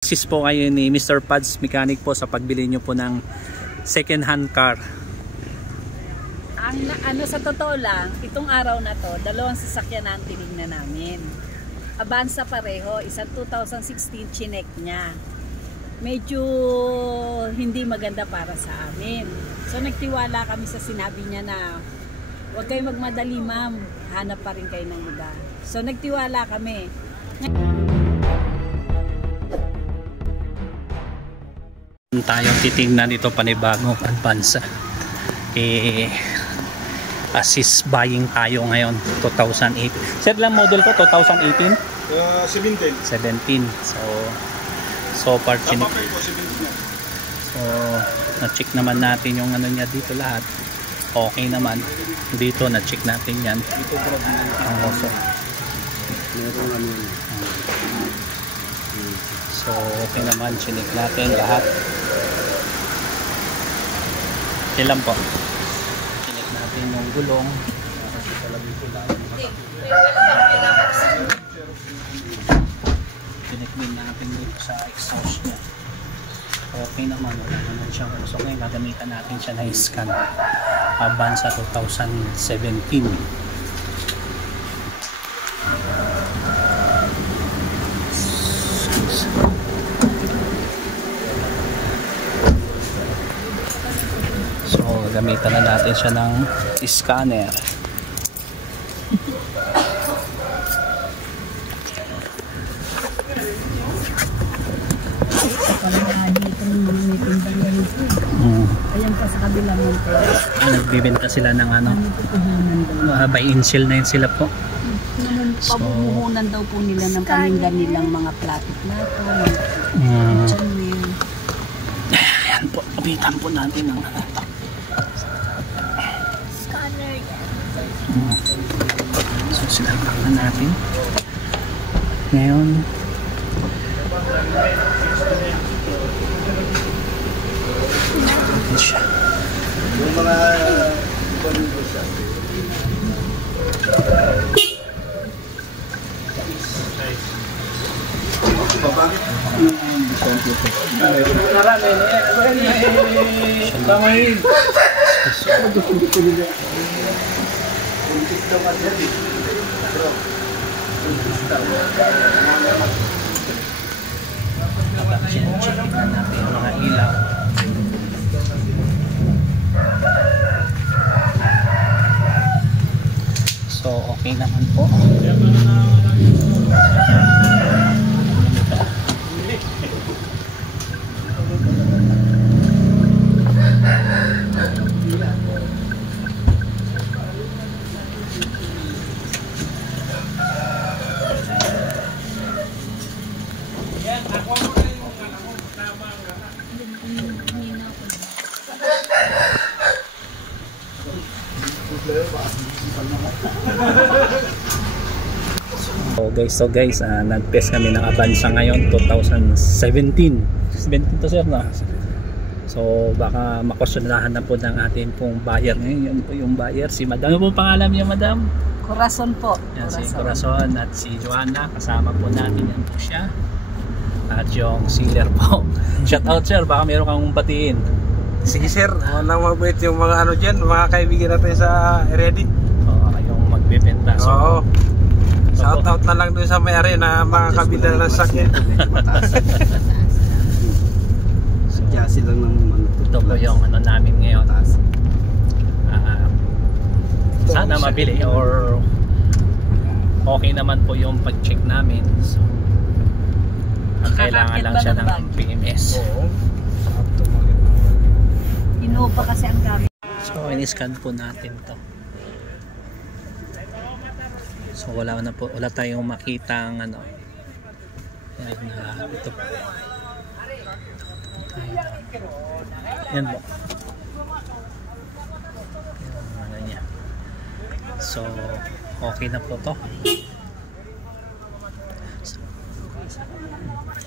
Assist po kayo ni Mr. Pads Mechanic po sa pagbili nyo po ng second hand car. Sa totoo lang, itong araw na to, dalawang sasakyan na ang tinignan namin. Avanza pareho, isang 2016 chinek niya. Medyo hindi maganda para sa amin. So nagtiwala kami sa sinabi niya na huwag kayo magmadali ma'am, hanap pa rin kayo ng iba. So nagtiwala kami. Tayong titingnan ito panibagong Avanza. Assist buying tayo ngayon 2008. Sir lang model ko 2018? 17. So far chinik. So na-check naman natin yung ano niya dito lahat. Okay naman. Dito na-check natin yan. So okay naman, chinik natin lahat. Ilan po? Chinik natin yung gulong. Chinik din natin dito sa exhaust niya. Okay naman, wala naman siyang so ngayon gagamitan natin siya na scan. Avanza 2017. So gamitan na natin siya ng scanner. Ayan pa sa kabilang monte. Nagbibenta sila ng ano? Buy and sell na yun sila po. Pabuhunan daw po nila ng paninda nilang mga plato-plato, ayan po, kapitan po natin ang ano ito. Scanner yan. So sinalpak na natin. Ngayon siya. Yung mga panindo siya. Bakit? Check na natin yung mga ilaw. So okay naman po. So guys, nag-test kami ng Avanza ngayon 2017. 17 to sir na. So baka makusunahan na po ng ating pong buyer ngayon. Yan po yung buyer, si madam. Ano po pangalan niya madam? Corazon po. Yan, si Corazon at si Joanna. Kasama po natin yan po siya. At yung sealer po. Shout out sir, baka meron kang batiin. Sige sir, walang mabait yung mga ano dyan, mga kaibigan natin sa Ready. Kayong magbebenta. So, oo. Shout out na lang dun sa may-ari na mga kabila ng sakyan. So, Jasi lang ng ano. ito po yung ano namin ngayon. Sana mabili or okay naman po yung pag-check namin. So, kailangan lang siya ng PMS. Oo. Innova kasi ang gamit. So in-scan po natin to. So wala tayong makitang ano. Yan ito. Yan po. Ano niya. So okay na po to.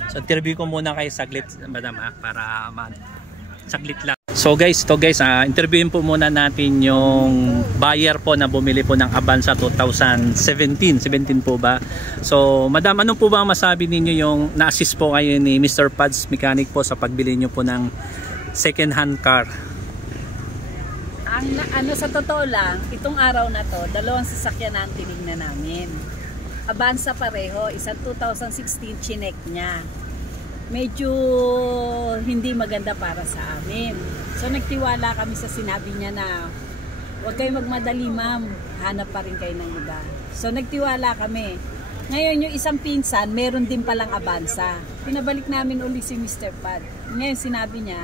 So interview ko muna kayo saglit madam para saglit lang. So guys, interviewin po muna natin yung buyer po na bumili po ng Avanza 2017 po ba? So madam, ano po ba masabi ninyo yung na-assist po kayo ni Mr. Pads Mechanic po sa pagbili nyo po ng second hand car? Sa totoo lang, itong araw na to, dalawang sasakyan na ang tinignan namin. Avanza pareho, isang 2016 chinek niya. Medyo hindi maganda para sa amin. So nagtiwala kami sa sinabi niya na huwag kayo magmadali ma'am, hanap pa rin kayo ng iba. So nagtiwala kami. Ngayon yung isang pinsan, meron din palang Avanza. Pinabalik namin uli si Mr. Pad. Ngayon sinabi niya,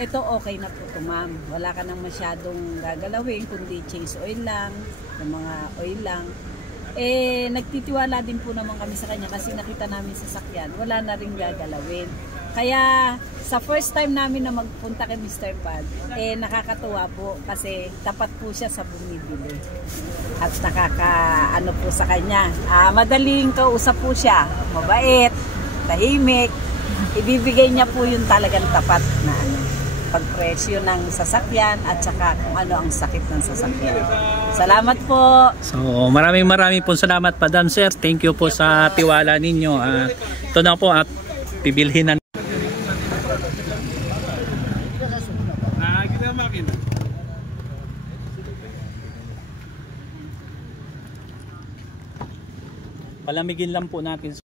eto okay na po ito ma'am. Wala ka nang masyadong gagalawin, kundi change oil lang, yung mga oil lang. Nagtitiwala din po naman kami sa kanya kasi nakita namin sa sakyan, wala na rin gagalawin. Kaya sa first time namin na magpunta kay Mr. Pad, nakakatuwa po kasi tapat po siya sa bumibili. At nakakaano po sa kanya. Madaling kausap po siya, mabait, tahimik. Ibibigay niya po yung talagang tapat na pagpresyo ng sasakyan at saka kung ano ang sakit ng sasakyan. Salamat po. So maraming po salamat pa Dan sir. Thank you po sa tiwala ninyo. Ito na po at pibilhin na. Palamigin lang po natin.